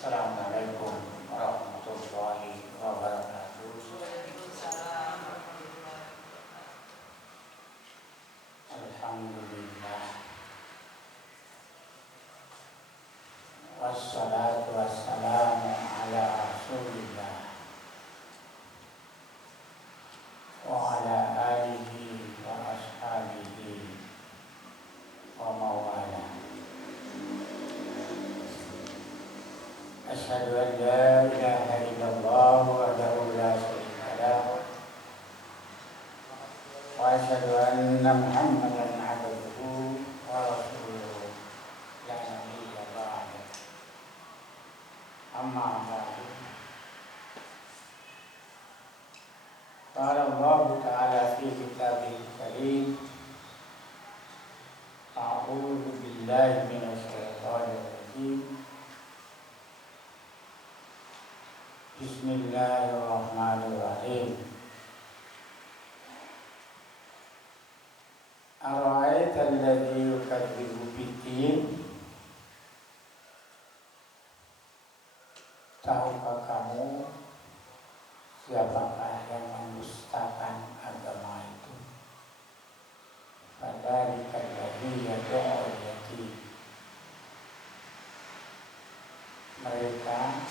Assalamualaikum warahmatullahi wabarakatuh. Alhamdulillah. Wassalatu wassalamu ala Rasulillah wa ala alihi wa ashabihi wa mawala. Asyhadu an la ilaha illallah wahdahu la syarika lahu wa asyhadu anna Muhammadan abduhu wa rasuluhu la nabiyya ba'dahu. Amma ba'du. Qala Allah ta'ala fi kitabihil karim, a'udzu billahi minasy syaithanir rajim. Bismillahirrahmanirrahim. Ara'aita alladzi yukadzibu bid-din? Tahukah kamu siapakah yang mendustakan agama itu? Fadzalika alladzi yad'u al-yatim. Mereka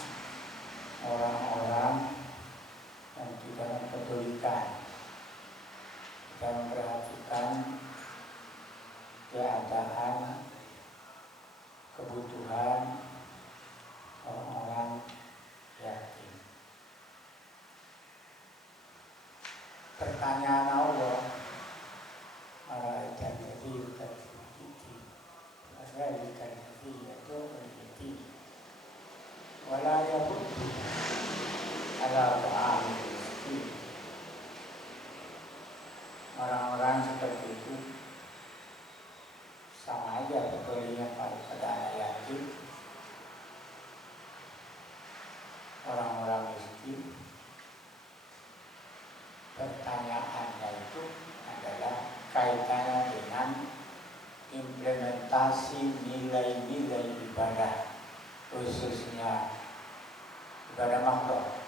orang-orang yang tidak mempedulikan, tidak memperhatikan keadaan, kebutuhan orang-orang yatim. Pertanyaan Allah, Ara'aita alladzi yukadzibu bid-din? Fadzalika alladzi yad'u al-yatim wa la yahuddu ala ta'amil miskin. Orang-orang seperti itu sama aja pedulinya pada anak yatim, orang-orang miskin. Pertanyaannya itu adalah kaitannya dengan implementasi nilai-nilai ibadah, khususnya ibadah makruh,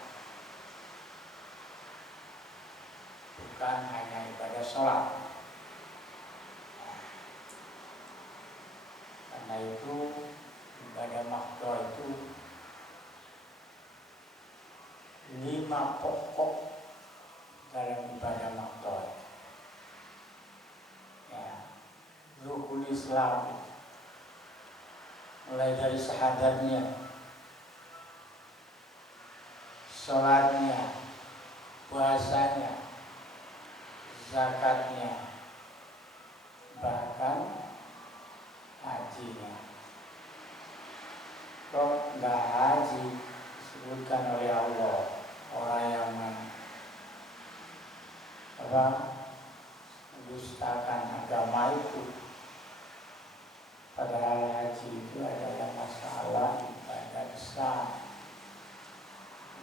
bukan hanya ibadah sholat. Karena itu ibadah makruh itu 5 pokok dalam ibadah makruh. Ya, rukun Islam mulai dari syahadatnya, sholatnya, puasanya, zakatnya, bahkan hajinya. Kok nggak haji disebutkan oleh Allah, orang yang mendustakan agama itu, padahal haji itu adalah masalah ibadah besar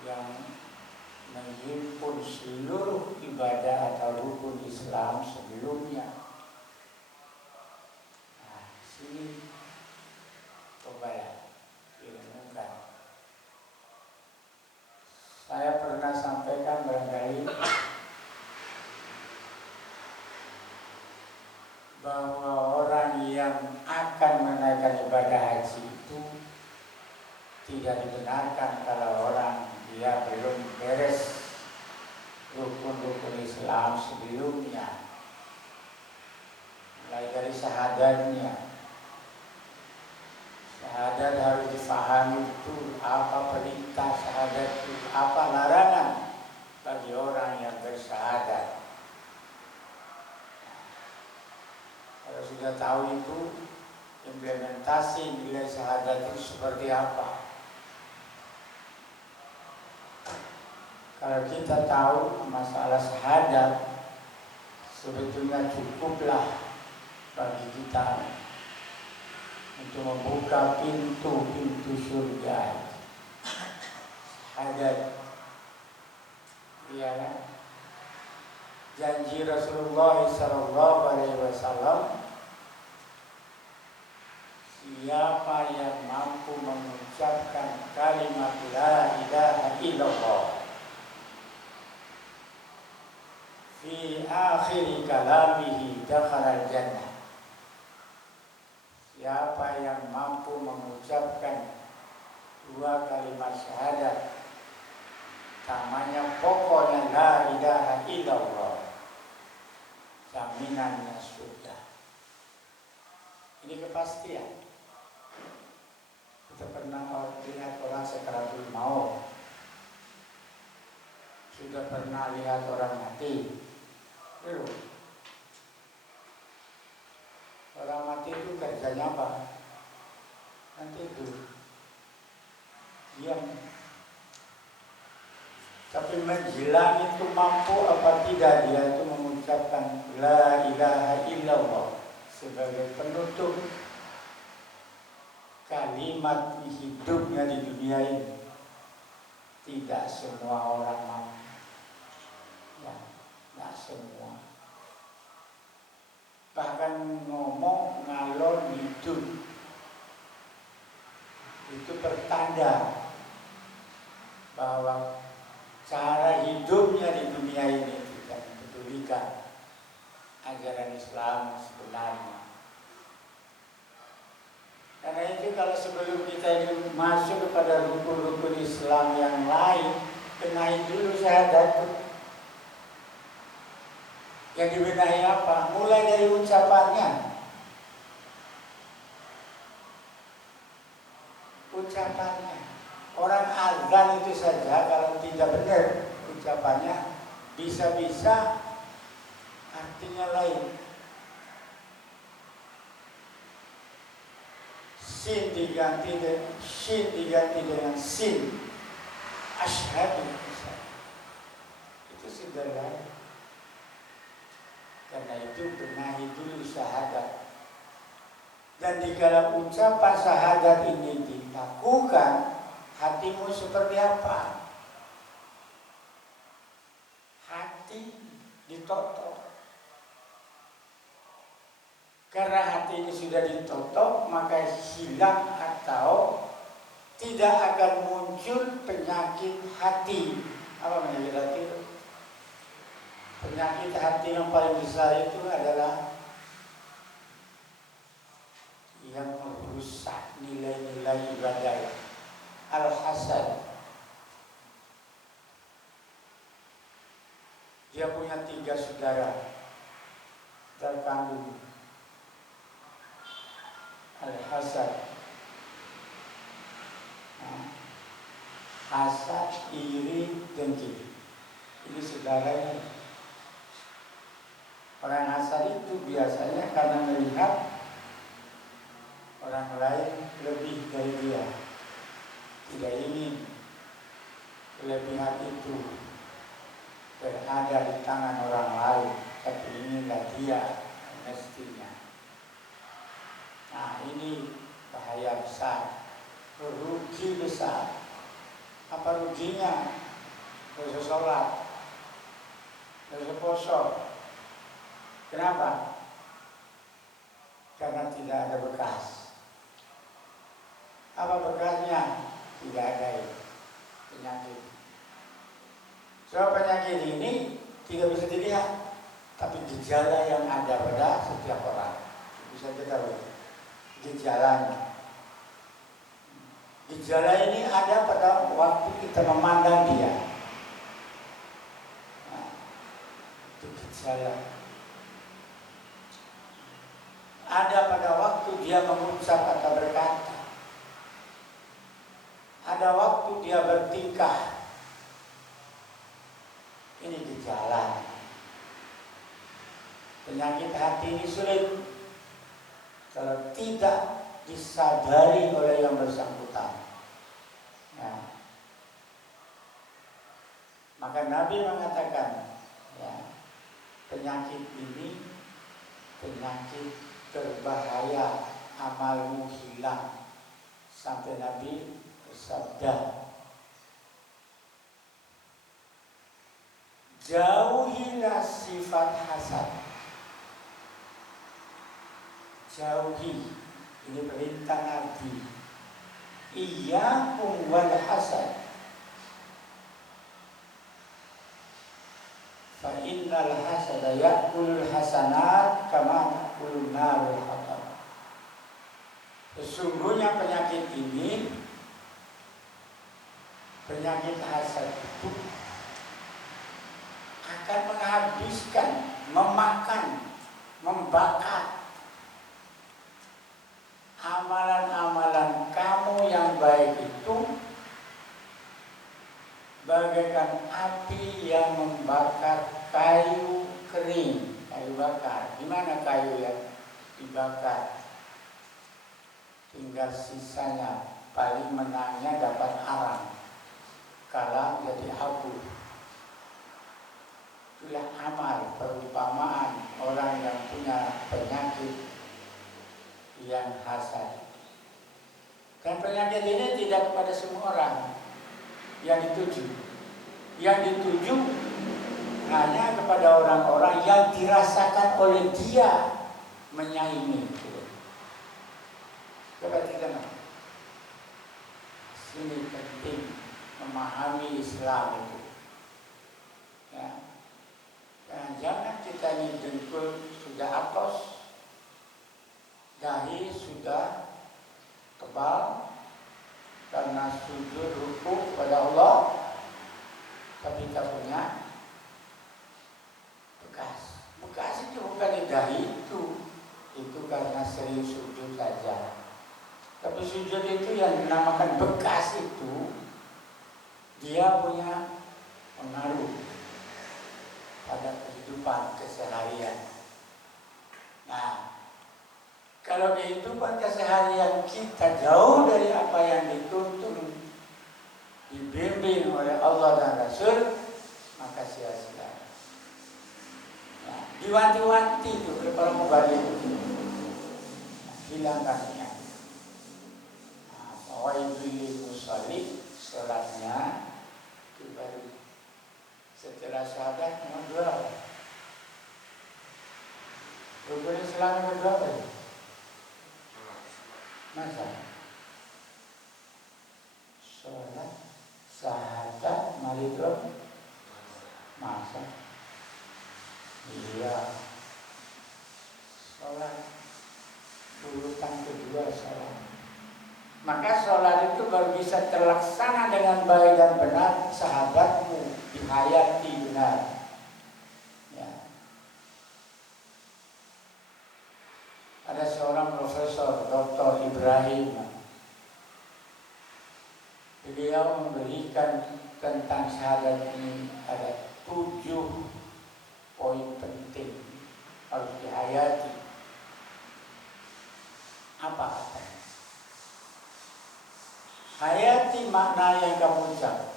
yang menghimpun seluruh ibadah atau rukun Islam sebelumnya. Nah, sini coba ya direnungkan. Saya pernah sampaikan barangkali bahwa orang yang akan menaikkan ibadah haji itu tidak dibenarkan kalau orang dia belum beres rukun-rukun Islam sebelumnya, mulai dari syahadatnya. Syahadat harus difahami itu apa perintah syahadat itu, apa larangan bagi orang yang bersyahadat. Kalau sudah tahu itu, implementasi nilai syahadat itu seperti apa. Kalau kita tahu masalah syahadat, sebetulnya cukuplah bagi kita untuk membuka pintu-pintu surga. Syahadat, ya, janji Rasulullah SAW, siapa yang mampu mengucapkan mengucapkan kalimat la ilaha illallah fi akhir kalamihi dakhala jannah. Siapa yang mampu mengucapkan dua kalimat syahadat, namanya pokoknya la ilaha illallah, jaminannya sudah. Ini kepastian. Kita pernah lihat orang sakaratul maut, sudah pernah lihat orang mati? Belum. Orang mati itu kerjanya apa? Nanti itu diam. Tapi menjelang itu mampu apa tidak dia itu mengucapkan la ilaha illallah sebagai penutup kalimat hidupnya di dunia ini. Tidak semua orang mampu. Ya, tidak semua. Bahkan ngomong ngalor hidup itu pertanda bahwa cara hidupnya di dunia ini tidak mempedulikan ajaran Islam sebenarnya. Karena itu kalau sebelum kita ini masuk kepada rukun-rukun Islam yang lain, benahi dulu syahadat. Yang dibenahi apa? Mulai dari ucapannya. Ucapannya. Orang azan itu saja kalau tidak benar ucapannya, bisa-bisa artinya lain. Sin diganti dengan sin. Asyhadu. Itu sudah lain. Karena itu benahi dulu syahadat. Dan dikala ucapan syahadat ini dilakukan, hatimu seperti apa? Hati ditotok. Karena hati ini sudah ditotok, maka hilang atau tidak akan muncul penyakit hati. Apa penyakit hati? Penyakit hati yang paling besar itu adalah yang merusak nilai-nilai ibadah. Al-hasad. Dia punya 3 saudara terkandung. Al-hasad. Hasad, iri, dengki. Ini saudaranya. Orang hasad itu biasanya karena melihat orang lain lebih dari dia, tidak ingin kelebihan itu berada di tangan orang lain, tapi inginlah dia mestinya. Nah, ini bahaya besar, rugi besar. Apa ruginya? Dosa sholat, dosa puasa. Kenapa? Karena tidak ada bekas. Apa bekasnya? Tidak ada penyakit. So penyakit ini tidak bisa dilihat, tapi gejala yang ada pada setiap orang bisa kita tahu gejalanya. Gejala ini ada pada waktu kita memandang dia. Nah, itu gejala. Ada pada waktu dia mengucap atau berkata. Ada waktu dia bertingkah. Ini gejala. Penyakit hati ini sulit kalau tidak disadari oleh yang bersangkutan. Ya. Maka Nabi mengatakan, ya, penyakit ini penyakit berbahaya, amalmu hilang. Sampai Nabi bersabda, jauhilah sifat hasad. Jauhi, ini perintah Nabi. iyyakum wal hasad fa innal hasada ya'kulul hasanat kama ta'kulun narul hatab. Sesungguhnya penyakit ini, penyakit hasad itu akan menghabiskan, memakan, membakar amalan-amalan kamu yang baik itu bagaikan api yang membakar kayu kering, kayu bakar. Gimana kayu yang dibakar? Tinggal sisanya, paling menangnya dapat arang, kalah jadi abu. Itulah amal, perumpamaan orang yang punya penyakit yang hasad. Dan penyakit ini tidak kepada semua orang yang dituju. Yang dituju hanya kepada orang-orang yang dirasakan oleh dia menyaingi. Coba kita sini penting memahami Islam itu. Ya. Dan jangan kita ini dengkul sudah atos, dahi sudah tebal karena sujud ruku kepada Allah, tapi kita punya bekas. Bekas itu bukan di dahi itu karena sering sujud saja. Tapi sujud itu yang dinamakan bekas itu dia punya pengaruh pada kehidupan keseharian. Nah, kalau kehidupan keseharian kita jauh dari apa yang dituntun, dibimbing oleh Allah dan Rasul, maka sia-sia. Nah, diwanti-wanti itu oleh para mubalik itu, hilangkannya. Bahwa ibu musalli sholatnya itu baru setelah syahadat nomor 2. Rukun Islam nomor 2 masa sholat syahadat mari dulu masa iya sholat urutan kedua sholat. Maka sholat itu baru bisa terlaksana dengan baik dan benar sahabatmu dihayati benar. Ya. Ada seorang profesor, Dr. Ibrahim. Beliau memberikan tentang syahadat ini ada 7 poin penting harus dihayati. Apa katanya? Hayati makna yang kamu ucap.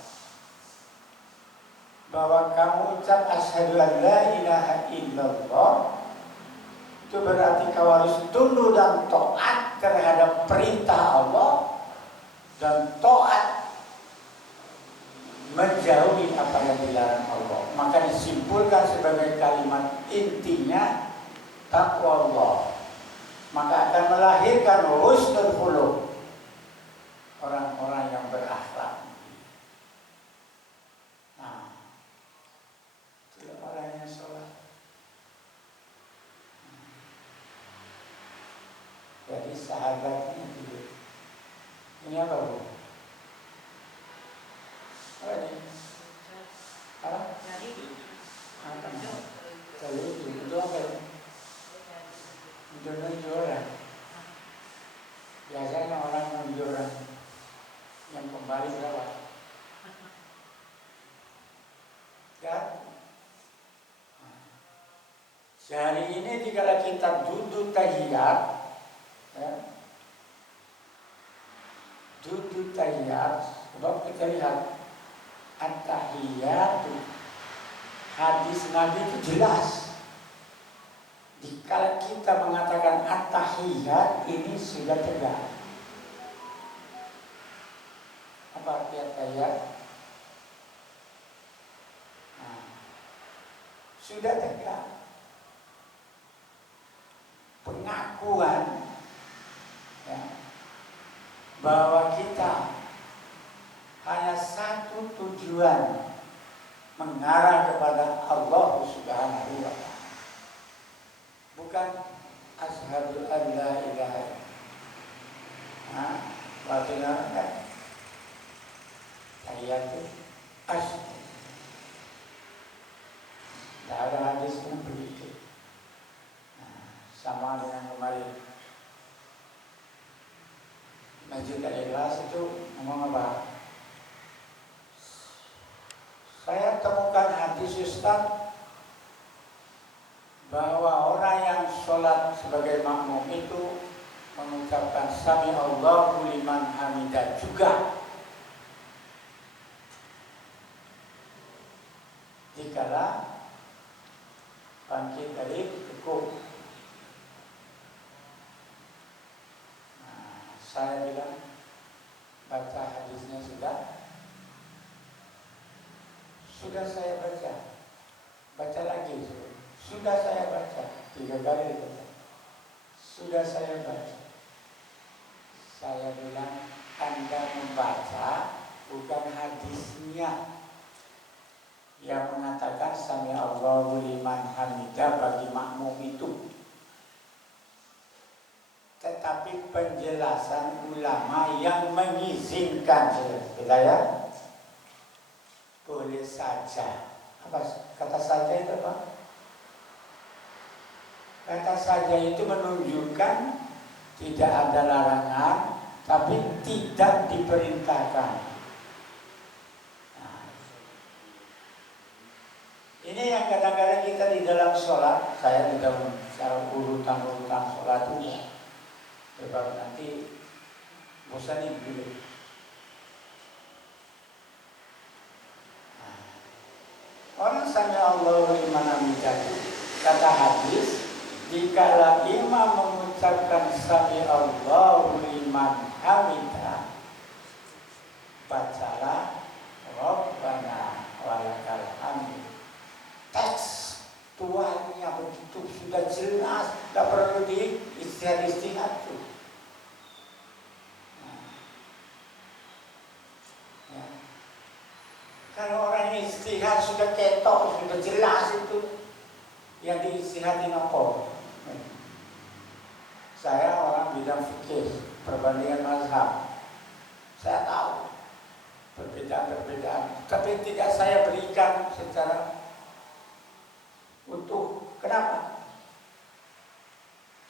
Bahwa kamu ucap asyhadu an la ilaha illallah, itu berarti kau harus tunduk dan taat terhadap perintah Allah dan taat menjauhi apa yang dilarang Allah. Maka disimpulkan sebagai kalimat intinya takwa Allah. Maka akan melahirkan husnul khuluq, orang-orang yang berakhlak. Nah, itu orang yang sholat. Jadi sahabatnya itu. Ini apa bu? Apa ini? Apa? Apa? Jadi itu apa ya? Itu orang. Biasanya orang menuju orang yang kembali berapa? Ya. Sehari ini jika kita duduk tahiyat, ya, duduk tahiyat, sebab kita lihat at-tahiyat, hadis Nabi itu jelas. Jika kita mengatakan at-tahiyat ini sudah tegak. Apa arti at-tahiyat? Nah, sudah tegak. Pengakuan ya, bahwa kita hanya satu tujuan, mengarah kepada Allah Subhanahu wa Ta'ala. Bukan asyhadu an la ilaha illallah. Bagaimana kan? Tahiyatu asyhadu. Tidak ada hadis yang begitu. Sama dengan kemarin Masjid Al-Ikhlas itu ngomong apa? Saya temukan hadis Ustaz bahwa orang yang sholat sebagai makmum itu mengucapkan Sami Allahu liman hamidah juga dikala bangkit dari rukuk. Nah, saya bilang baca hadisnya sudah saya baca lagi, sudah saya baca 3 kali dibaca. Sudah saya baca. Saya bilang Anda membaca bukan hadisnya yang mengatakan Sami Allahu liman hamidah bagi makmum itu, tetapi penjelasan ulama yang mengizinkan. Ya, boleh saja. Apa kata saja itu apa? Kata saja itu menunjukkan tidak ada larangan, tapi tidak diperintahkan. Nah, ini yang kadang-kadang kita di dalam sholat, saya tidak bicara urutan-urutan sholat juga, sebab nanti bosan dulu. Nah, orang Sami Allahu liman hamidah, kata hadis, dikala imam mengucapkan Sami Allahu liman hamidah, bacalah Rabbana walakal hamd. Teks tuannya begitu sudah jelas, tidak perlu istihad tuh. Ya. Kalau orang istihad sudah ketok, sudah jelas itu yang diistihadin apa. Saya orang bidang fikih, perbandingan mazhab. Saya tahu perbedaan-perbedaan, tapi tidak saya berikan secara utuh. Kenapa?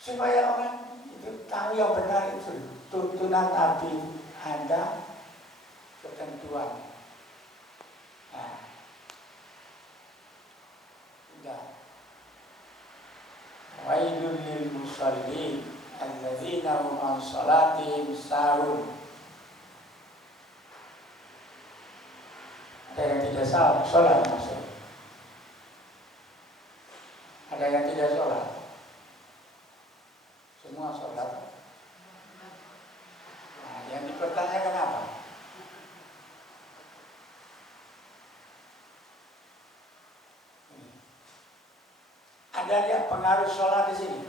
Supaya orang itu tahu yang benar itu. Tuntunan Nabi ada ketentuan. Nah, sudah. Wailul lil musallin alladzina hum an salatihim sahun. Ada yang tidak sholat maksudnya. Ada yang tidak sholat. Semua sholat. Nah, yang dipertanyakan apa? Ada yang pengaruh sholat di sini.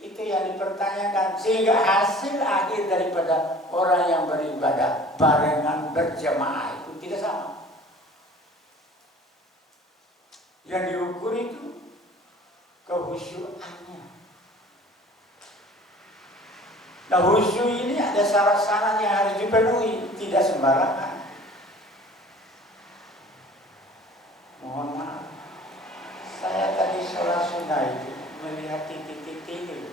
Itu yang dipertanyakan, sehingga hasil akhir daripada orang yang beribadah barengan berjamaah itu tidak sama. Yang diukur itu kehusyuannya. Nah, khusyuk ini ada syarat-syarat yang harus dipenuhi, tidak sembarangan. Mohon maaf, saya tadi sholat sunnah itu melihat titik-titik.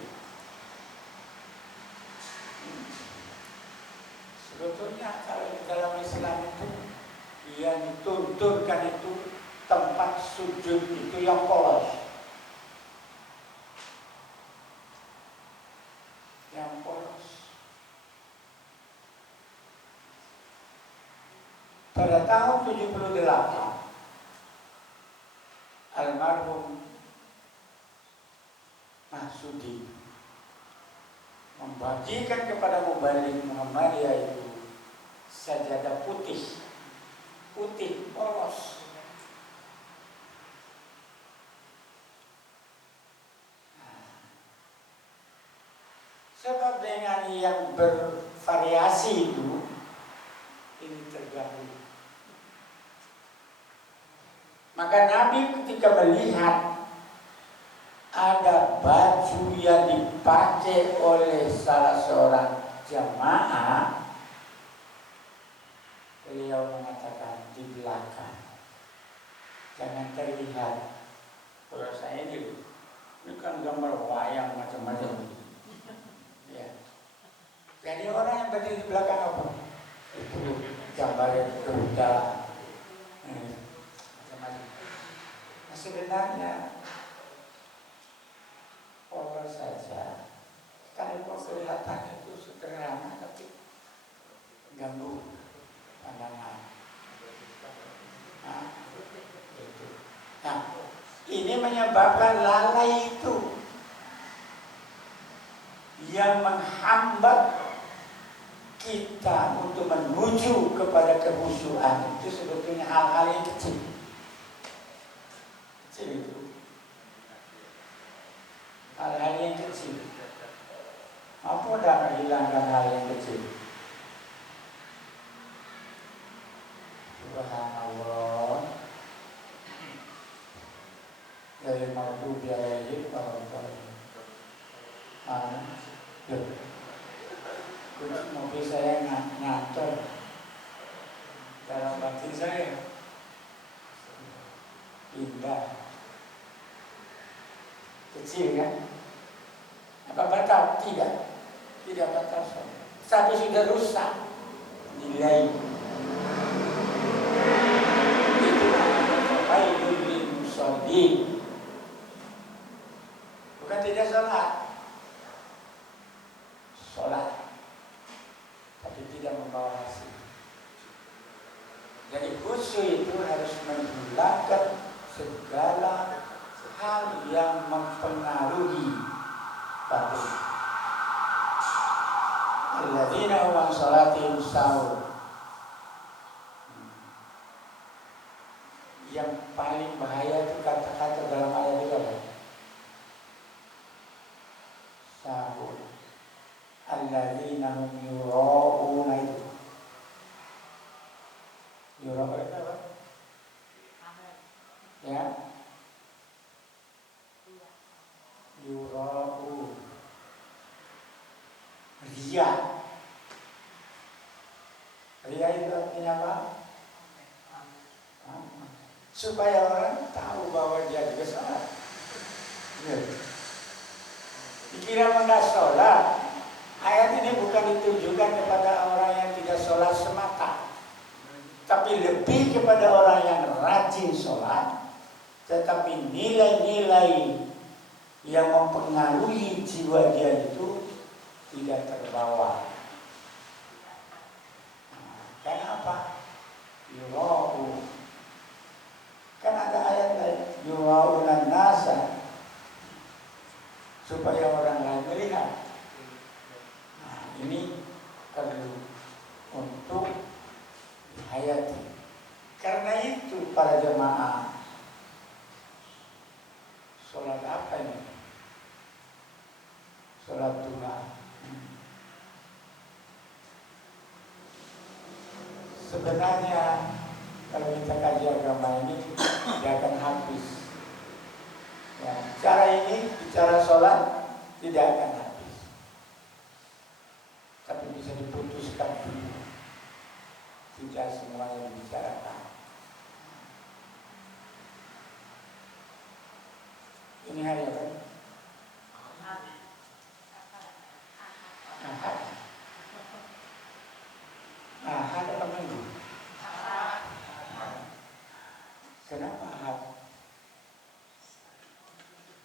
Sebetulnya kalau di dalam Islam itu yang ditunturkan itu tempat sujud itu yang polos. Yang polos. Pada tahun 78 almarhum Mahsudi membagikan kepada mubalik Muhammadiyah itu sajadah putih polos. Sebab dengan yang bervariasi itu ini terganggu. Maka Nabi ketika melihat ada baju yang dipakai oleh salah seorang jamaah, beliau mengatakan di belakang, jangan terlihat. Kalau saya ini kan gambar wayang macam-macam. Ya. Jadi orang yang berdiri di belakang apa? Itu gambar Garuda, macam-macam. Nah, sebenarnya pola saja. Kalau kelihatan itu sederhana tapi ganggu pandangan. Nah, itu. Nah, ini menyebabkan lalai itu yang menghambat kita untuk menuju kepada kehusuan. Itu sebetulnya hal-hal yang kecil. Kecil itu. Hal-hal yang kecil. Apa dah menghilangkan hal yang kecil? Subhanallah. Dari maudu biaya ini mobil saya ngantor dalam batin saya pindah kecil kan? Apa batal? Tidak batal. Tapi sudah rusak nilai. Itu baikul lil musallin. Bukan tidak sholat, tapi tidak membawa hasil. Jadi khusyuk itu harus menghilangkan segala hal yang mempengaruhi batin. Alladzina hum an sholatihim sahun. Yang paling bahaya itu kata-kata dalam ayat itu apa? Sahun. Alladzina hum yura'una itu. Yura'una itu apa? Ya. Yura'u. Ria. Ria itu artinya apa? Supaya orang tahu bahwa dia juga sholat. Dikira enggak sholat. Ayat ini bukan ditujukan kepada orang yang tidak sholat semata, tapi lebih kepada orang yang rajin sholat, tetapi nilai-nilai yang mempengaruhi jiwa dia itu tidak terbawa. Kenapa? Yura'u. Kan ada ayat lain, yura'unan nasa, supaya orang lain melihat. Nah, ini perlu untuk dihayati. Karena itu para jemaah, sholat apa ini? Sholat duha. Sebenarnya kalau kita kaji agama ini tidak akan habis. Ya, cara ini bicara sholat tidak akan habis, tapi bisa diputuskan dulu. Tidak semua yang dibicarakan. Ini hari apa? Ahad apa minggu? Kenapa Ahad?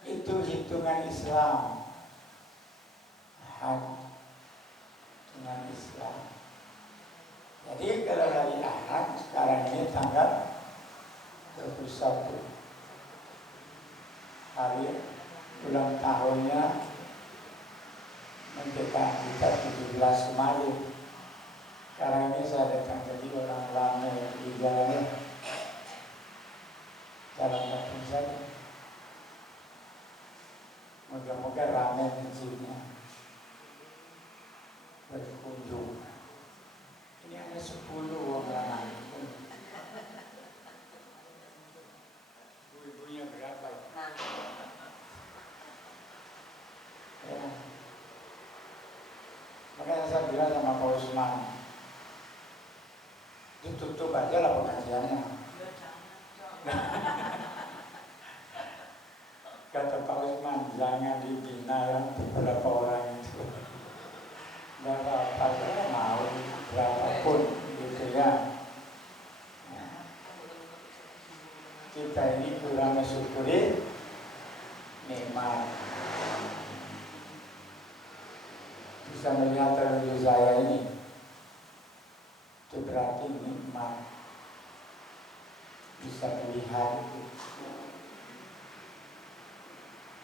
Itu hitungan Islam. Ahad hitungan Islam. Jadi kalau hari Ahad sekarang ini tanggal 21, hari ulang tahunnya merdeka kita 17 Maret. Sekarang ini saya datang jadi orang ramai di jalannya, jalan kaki saja. Moga-moga ramai masjidnya. bilang sama Pak Usman, ditutup aja lah pengajiannya. Kata Pak Usman, jangan dibina beberapa orang itu. Gak apa-apa, saya mau berapapun gitu ya. Kita ini kurang mensyukuri nikmat. Bisa melihat terhadap saya ini, itu berarti nikmat. Bisa melihat itu.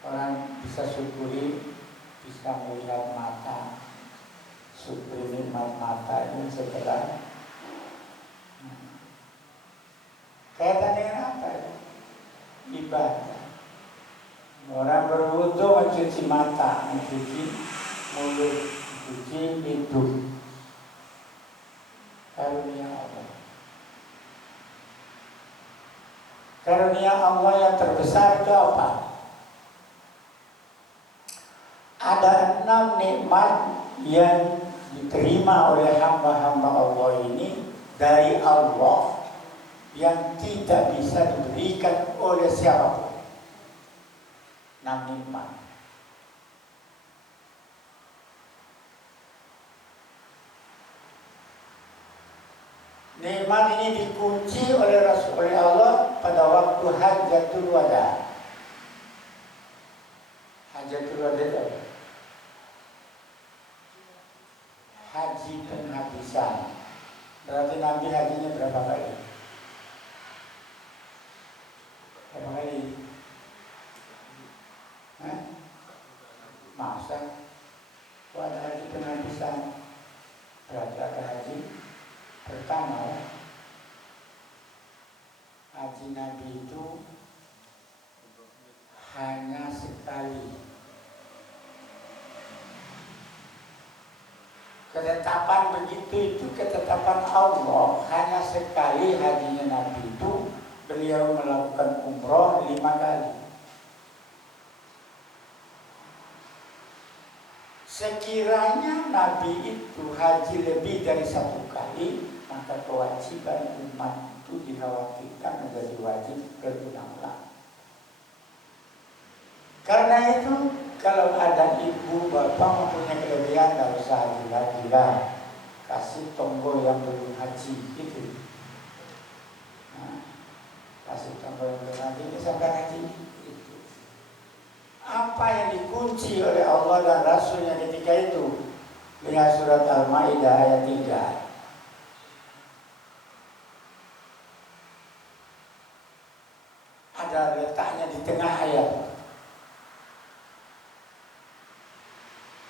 Orang bisa syukuri, bisa melihat mata. Syukuri nikmat mata ini setelah kaitan dengan apa ya? Ibadah. Orang berwudu mencuci mata, mencuci mulut, mencuci hidung. Karunia Allah. Karunia Allah yang terbesar itu apa? Ada 6 nikmat yang diterima oleh hamba-hamba Allah ini dari Allah yang tidak bisa diberikan oleh siapapun. 6 nikmat. Nikmat ini dikunci oleh Allah pada waktu Hajjatul Wada. Hajjatul Wada itu apa? Haji penghabisan. Berarti Nabi hajinya berapa kali? Berapa kali? Masa? Kok ada haji penghabisan? Berarti ada haji pertama. Haji Nabi itu hanya sekali. Ketetapan begitu itu ketetapan Allah. Hanya sekali hajinya Nabi itu. Beliau melakukan umroh 5 kali. Sekiranya Nabi itu haji lebih dari 1 kali, maka kewajiban umat itu dikhawatirkan menjadi wajib berulang-ulang. Karena itu, kalau ada ibu bapak mempunyai kelebihan, tidak usah haji lagi lah. Kasih tombol yang belum haji gitu. Nah, kasih tombol yang belum haji, misalkan haji itu. Apa yang dikunci oleh Allah dan Rasulnya ketika itu? Lihat surat Al-Maidah ayat 3. Ada letaknya di tengah ayat.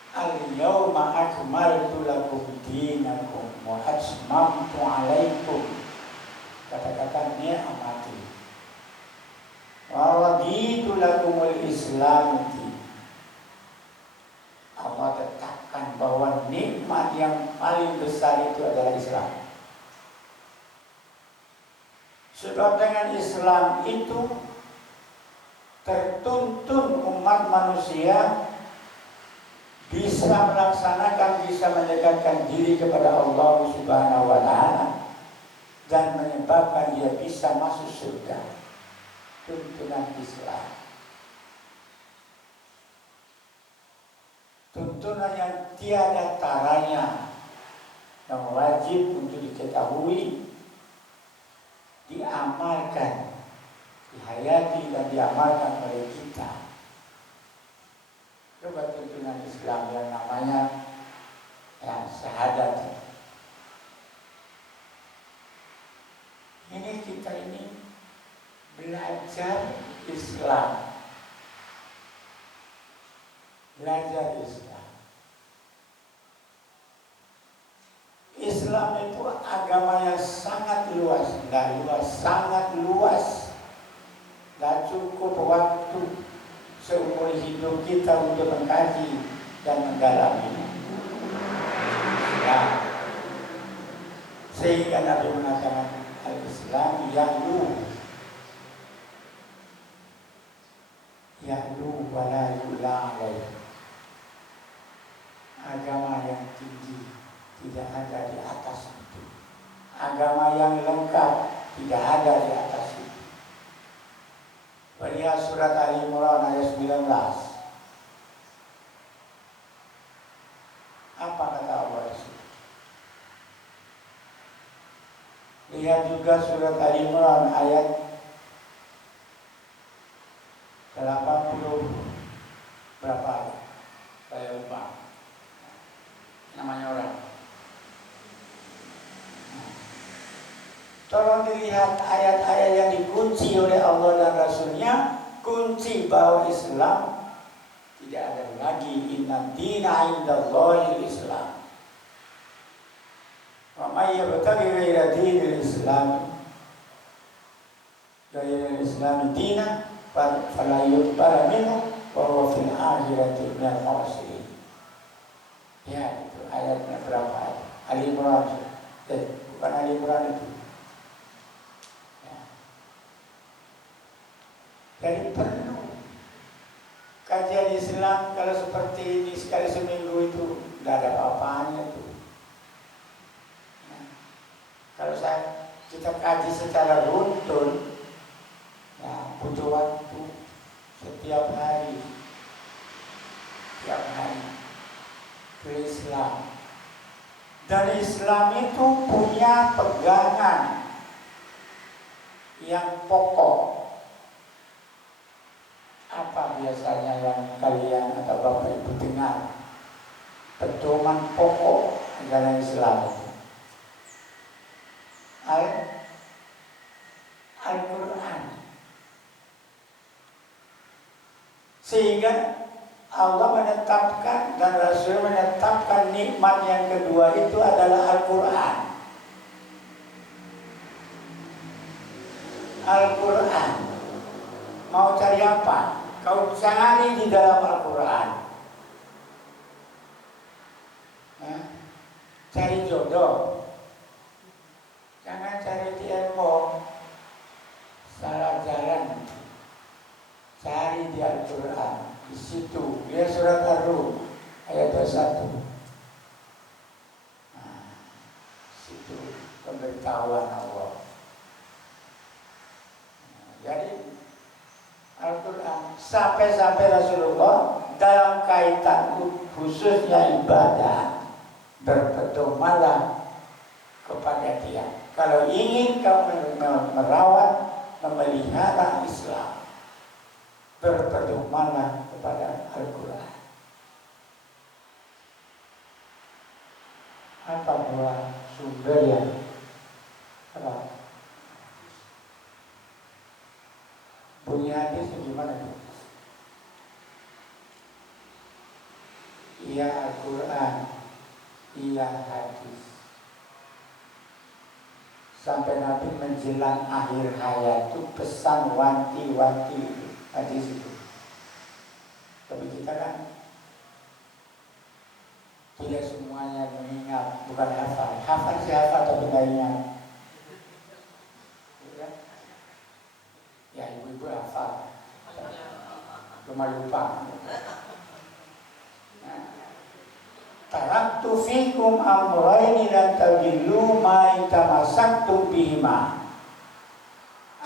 Al-yawma akmaltu lakum dinakum wa atmamtu alaikum. Kata-kata ni'mati wa raditu lakumul Islam. Allah tetapkan bahwa nikmat yang paling besar itu adalah Islam. Sebab dengan Islam itu tertuntun umat manusia bisa melaksanakan, bisa mendekatkan diri kepada Allah Subhanahu wa Ta'ala dan menyebabkan dia bisa masuk surga. Tuntunan Islam, tuntunan yang tiada taranya, yang wajib untuk diketahui, diamalkan, dihayati dan diamalkan oleh kita. Coba tuntunan Islam yang namanya syahadat. Ini kita ini belajar Islam. Belajar Islam. Islam itu agama yang sangat luas, sangat luas. Tidak cukup waktu seumur hidup kita untuk mengkaji dan mendalaminya. Nah, sehingga Nabi mengatakan al-Islam ya'lu wa la yu'la alaih. Agama yang tinggi, tidak ada di atas itu. Agama yang lengkap tidak ada di atas itu. Lihat surat Ali Imran ayat 19. Apa kata Allah di situ? Lihat juga surat Ali Imran ayat 80 berapa? Saya lupa. Namanya orang. Tolong dilihat ayat-ayat yang dikunci oleh Allah dan Rasulnya. Kunci bahwa Islam tidak ada lagi inna dina indallahil Islam. Wa may yabtaghi ghaira dinil Islam dina fala yuqbal minhu wa huwa fil akhirati minal khasirin. Ya, itu ayatnya berapa ayat? Ali Imran. Bukan Ali Imran itu. Jadi perlu kajian Islam kalau seperti ini sekali seminggu itu tidak ada apa-apanya itu. Nah, kalau kita kaji secara runtun, ya, butuh waktu setiap hari ke Islam. Dan Islam itu punya pegangan yang pokok. Apa biasanya yang kalian atau Bapak Ibu dengar? Pedoman pokok agama Islam. Al-Quran. Sehingga Allah menetapkan dan Rasul menetapkan nikmat yang kedua itu adalah Al-Quran. Al-Quran. Mau cari apa? Kau cari di dalam Al-Quran. Cari jodoh. Jangan cari di handphone. Salah jalan. Cari di Al-Quran. Di situ. Lihat surat Ar-Rum ayat 21. Situ pemberitahuan Allah. Jadi Al-Quran sampai Rasulullah dalam kaitan khususnya ibadah berpedomanlah kepada Dia. Kalau ingin kamu merawat, memelihara Islam, berpedomanlah kepada Al-Quran. Apa dua sumber yang bunyi hadis gimana tuh? Iya Al-Quran, iya hadis. Sampai Nabi menjelang akhir hayat itu pesan wanti-wanti hadis itu. Tapi kita kan tidak semuanya mengingat, bukan hafal. Hafal sih hafal tapi tidak ingat. Ya ibu-ibu hafal, cuma lupa. Taraktu fikum amrayni lan tadillu ma tamassaktum bihima.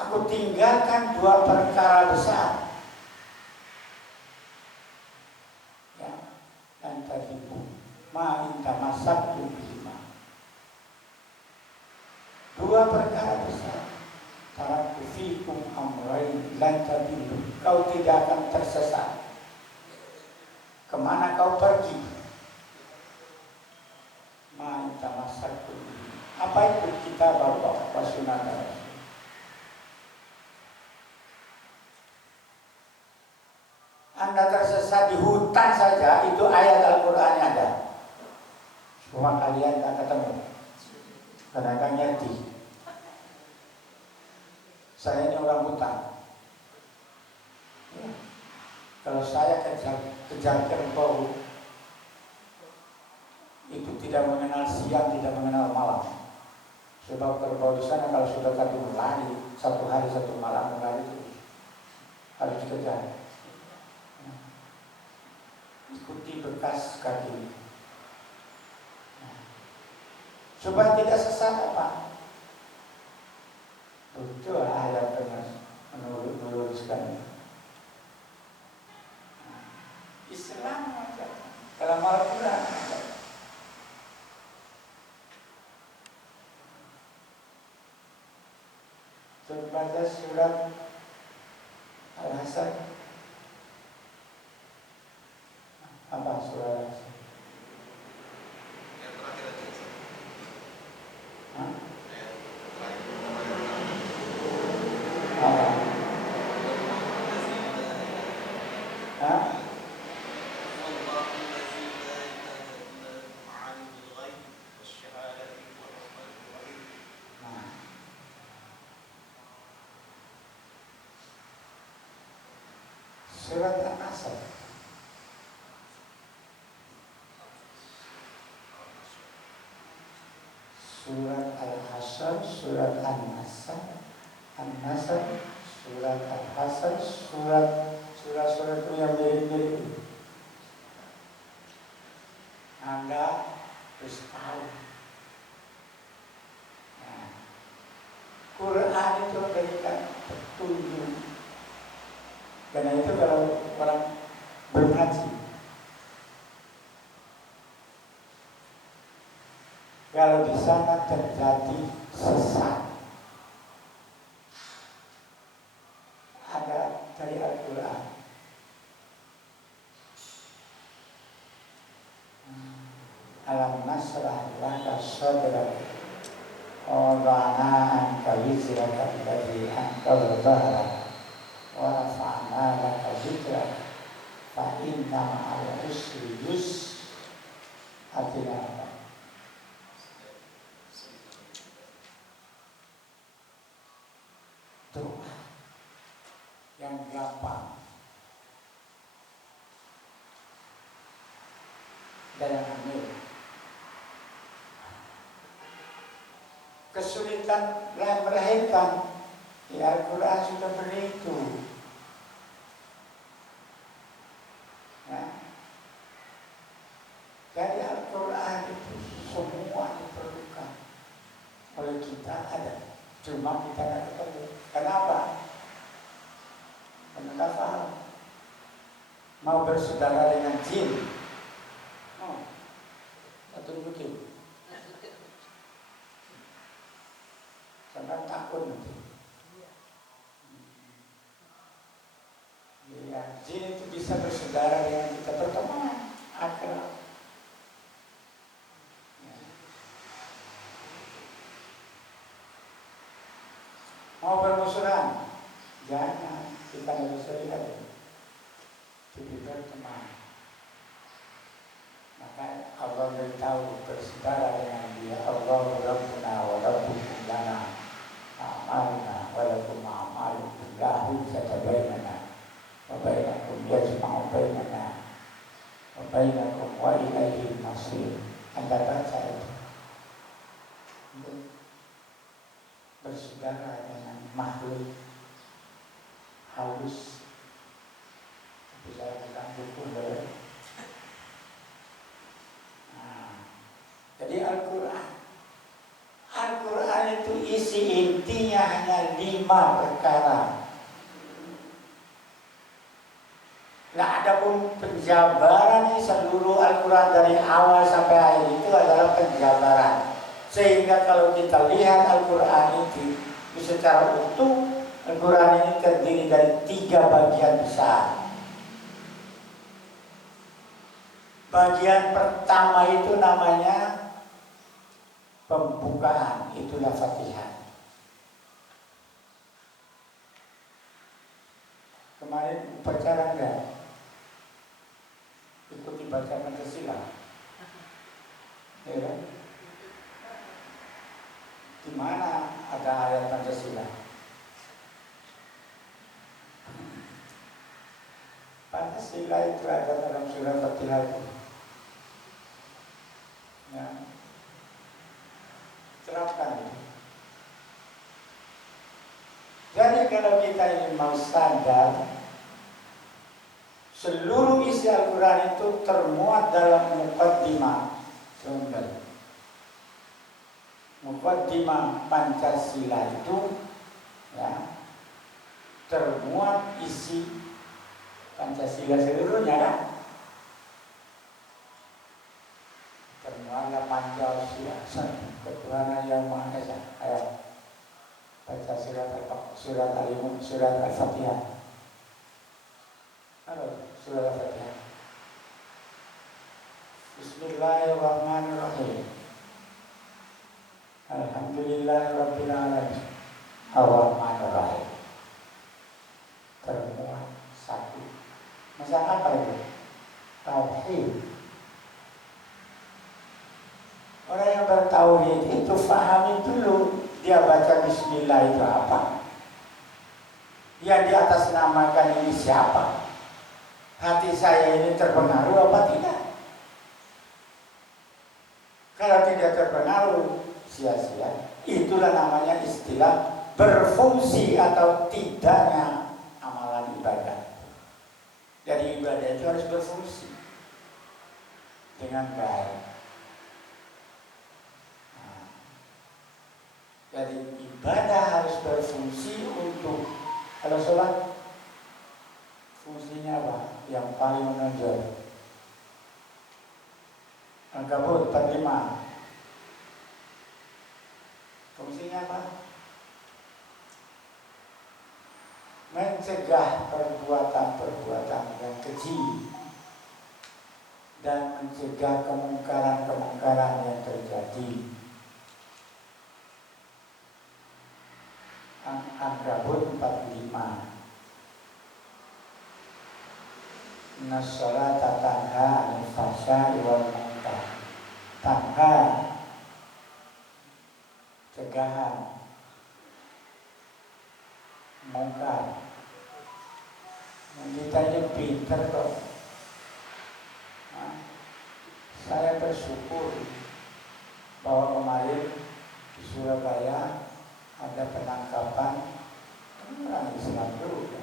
Aku tinggalkan dua perkara besar. Ya, lan tadillu ma tamassaktum bihima. Dua perkara besar. Taraktu fikum amrayn lan tadillu. Kau tidak akan tersesat. Kemana kau pergi? Ma tamassaktum. Apa itu kitab Allah wa sunnah Rasul? Anda tersesat di hutan saja itu ayat Al-Qur'an ada. Cuma kalian tak ketemu. Karena kan ngerti. Saya ini orang hutan. Ya. Kalau saya kejar kerbau, itu tidak mengenal siang, tidak mengenal malam. Sebab kerbau di sana kalau sudah satu lari, satu hari satu malam lari terus harus dikejar. Ya. Ikuti bekas kaki. Ya. Supaya tidak sesat apa? Betul ayat meluruskan. Islam aja. Dalam Al-Quran aja. Terbaca surat Al-Hasan. Apa surat Al-Hasan? Yang terakhir aja. Hah? Apa? Hah? Surat An-Nasr. Surat Al-Hasyr, surat An-Nasr, An-Nasr, surat Al-Hasyr, surat itu yang mirip-mirip. Anda harus tahu. Nah, Quran itu memberikan petunjuk. Karena itu kalau orang berhaji, kalau di sana terjadi sesat, ada dari Al-Quran. Alam nasrah laka sadrak wa wada'na anka wizraka alladhi anqadha dhahrak wa rafa'na laka dzikrak fa inna ma'al usri yusra. Artinya apa? Doa yang gampang dan yang aneh. Kesulitan melahirkan, ya Al-Quran sudah beritahu. Ya. Dari Al-Quran itu semua diperlukan oleh kita ada, cuma kita tidak ketemu. Kenapa? Karena tidak paham. Mau bersaudara dengan jin, atau mungkin karena takut nanti. Ya, jin itu bisa bersaudara dengan kita, pertemuan akrab. Ya. Mau bermusuhan, jangan, kita nggak bisa lihat. Jadi berteman. Maka Allah beritahu bersaudara dengan dia. Allah Rabbuna wa Rabbukum lana a'malna wa lakum a'malukum la hujjata bainana wa bainakum yajma'u bainana wa bainakum wa ilaihi masir. Anda baca itu. Bersaudara dengan makhluk halus. Tapi saya bukan dukung boleh. Jadi Al-Quran itu isi intinya hanya 5 perkara. Nah, adapun penjabaran seluruh Al-Quran dari awal sampai akhir itu adalah penjabaran. Sehingga kalau kita lihat Al-Quran itu secara utuh, Al-Quran ini terdiri dari 3 bagian besar. Bagian pertama itu namanya pembukaan, itulah Fatihah. Kemarin upacara enggak? Ikuti baca Pancasila. Ya kan? Di mana ada ayat Pancasila? Pancasila itu ada dalam surah Fatihah itu. Ya. Terapkan itu. Jadi kalau kita ingin mau sadar, seluruh isi Al-Quran itu termuat dalam muqaddimah. Muqaddimah Pancasila itu ya termuat isi Pancasila seluruhnya kan? Termuatlah Pancasila ketuhanan yang Maha Esa. Ayo baca surat Al-Fatihah. Halo, surat Al-Fatihah. Bismillahirrahmanirrahim. Alhamdulillahirabbil alamin. Ar-Rahmanir-Rahim. Termuat satu. Masa apa itu? Tauhid. Orang yang bertauhid itu fahami dulu dia baca bismillah itu apa. Yang di atas namakan ini siapa? Hati saya ini terpengaruh apa tidak? Kalau tidak terpengaruh, sia-sia. Itulah namanya istilah berfungsi atau tidaknya amalan ibadah. Jadi ibadah itu harus berfungsi dengan baik. Jadi ibadah harus berfungsi untuk, kalau sholat fungsinya apa? Yang paling menonjol. Al-Kabut 45. Fungsinya apa? Mencegah perbuatan-perbuatan yang keji dan mencegah kemungkaran-kemungkaran yang terjadi. Al-Kabut 45. Nas-sholata tanha 'anil fahsya'i wal munkar. Tanha cegahan, mungkar. Kita ini pinter kok. Saya bersyukur bahwa kemarin di Surabaya ada penangkapan orang Islam juga.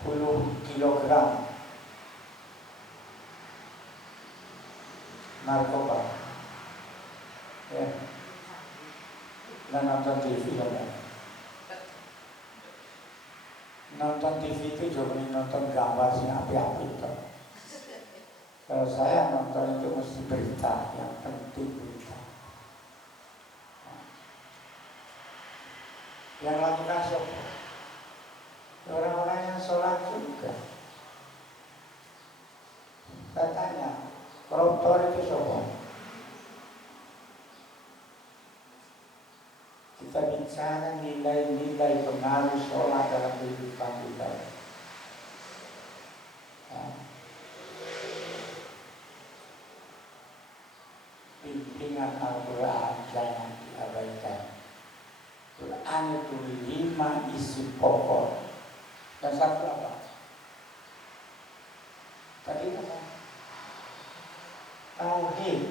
90 kilogram narkoba. Ya. Dan nonton TV kan? Nonton TV itu juga nonton gambar sih api-api itu. Kalau saya nonton itu mesti berita, yang penting berita. Yang lakukan sholat, orang-orang yang sholat juga. Saya tanya, koruptor itu siapa? Kita bicara nilai-nilai pengaruh sholat dalam kehidupan kita. Pimpinan Al-Quran jangan diabaikan. Quran itu 5 isi pokok. Dan satu apa? Tadi apa? Tauhid.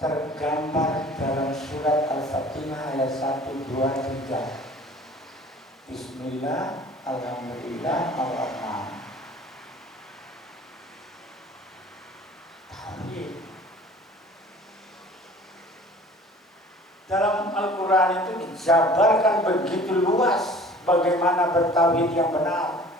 Tergambar dalam surat Al-Fatihah ayat 1, 2, 3. Bismillah, Alhamdulillah, Ar-Rahman. Tauhid. Dalam Al-Quran itu dijabarkan begitu luas bagaimana bertauhid yang benar,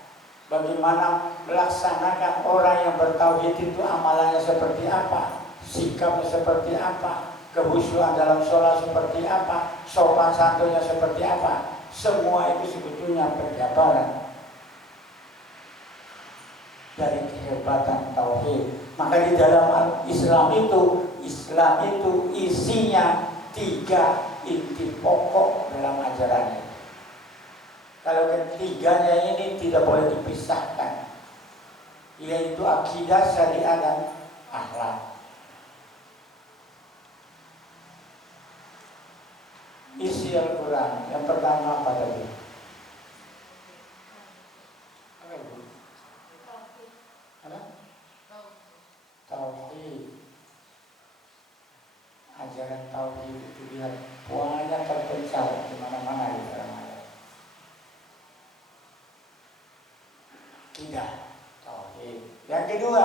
bagaimana melaksanakan orang yang bertauhid itu amalannya seperti apa, sikapnya seperti apa, kehusyuan dalam sholat seperti apa, sopan santunnya seperti apa. Semua itu sebetulnya penjabaran dari kehebatan tauhid. Maka di dalam Islam itu isinya 3 inti pokok dalam ajarannya. Kalau ketiganya ini tidak boleh dipisahkan, yaitu akidah, syariat, dan akhlak. Isi Al-Quran yang pertama apa tadi? Tauhid. ajaran tauhid itu lihat banyak terpencar di mana-mana di dalam ayat. Tidak tauhid. Yang kedua,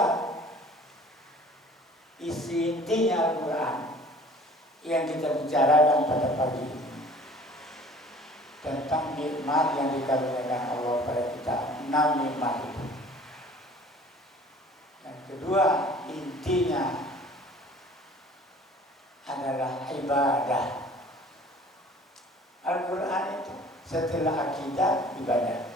isi intinya Al-Quran yang kita bicarakan pada pagi ini tentang nikmat yang dikaruniakan Allah pada kita, 6 nikmat itu. Yang kedua, intinya adalah ibadah. Al-Quran itu setelah akidah, ibadah.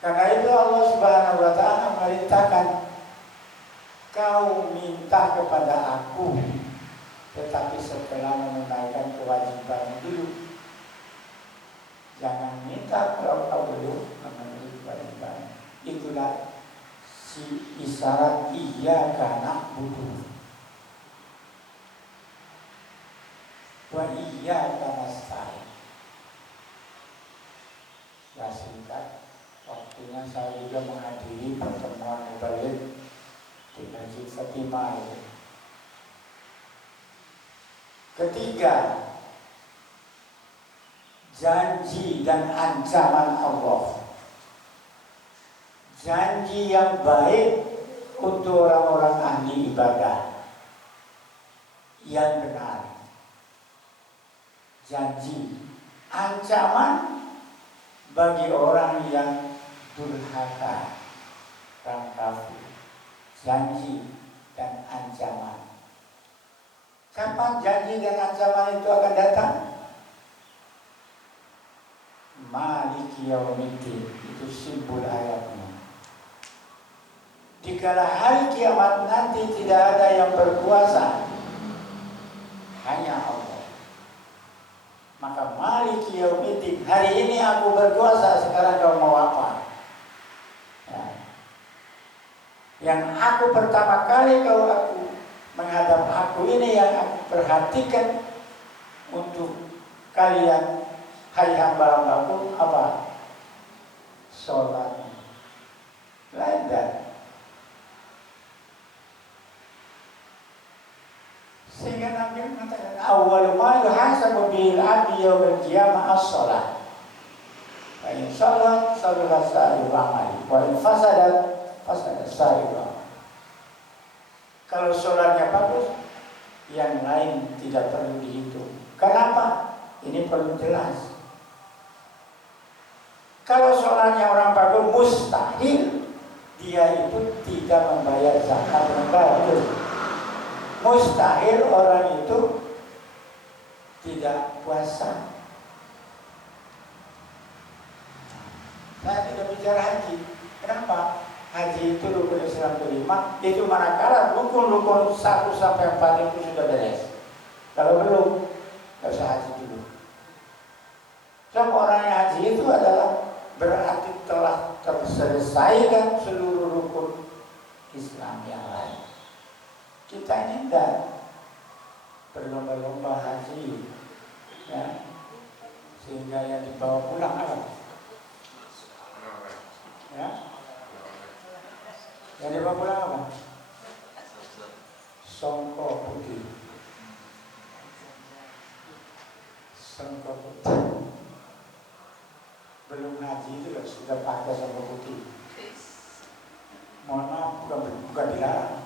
Karena itu Allah Subhanahu wa ta'ala memerintahkan, kau minta kepada aku, tetapi setelah menunaikan kewajiban dulu. Jangan minta kalau kau belum memenuhi kewajiban. Itulah si isyarat iyyaka na'budu wa iyyaka nasta'in. Ya singkat, waktunya saya juga menghadiri pertemuan mubalik di Masjid Fatimah itu. Ketiga, janji dan ancaman Allah. Janji yang baik untuk orang-orang ahli ibadah yang benar. Janji, ancaman bagi orang yang durhaka, orang kafir. Janji dan ancaman. Kapan janji dan ancaman itu akan datang? Maliki yaumiddin, itu simbol ayatnya. Dikala hari kiamat nanti tidak ada yang berkuasa, hanya Allah. Maka Maliki yaumiddin, hari ini aku berkuasa, sekarang kau mau apa? Ya. Yang aku pertama kali aku menghadap aku ini yang aku perhatikan untuk kalian, hai hamba-hambaku, apa? Sholat. Lain dan sehingga Nabi mengatakan awal ma yuhasabu bil abdi yaumil qiyamah as-shalah. Wa in shalat salaha sa'iru amali wa in fasadat fasadat sa'iru amali. Kalau sholatnya bagus, yang lain tidak perlu dihitung. Kenapa? Ini perlu jelas. Kalau sholatnya orang bagus, mustahil dia itu tidak membayar zakat betul. Mustahil orang itu tidak puasa. Saya tidak bicara haji. Kenapa? Haji itu rukun Islam kelima. Itu manakala rukun-rukun 1 sampai 4 itu sudah beres. Kalau belum, nggak usah haji dulu. Sebab orang yang haji itu adalah berarti telah terselesaikan seluruh rukun Islam yang lain. Kita ini tidak berlomba-lomba haji, ya, sehingga yang dibawa pulang apa? Ya, yang dibawa pulang apa? Songkok putih, songkok putih. Belum haji itu sudah pakai songkok putih. Mohon maaf, bukan dilarang.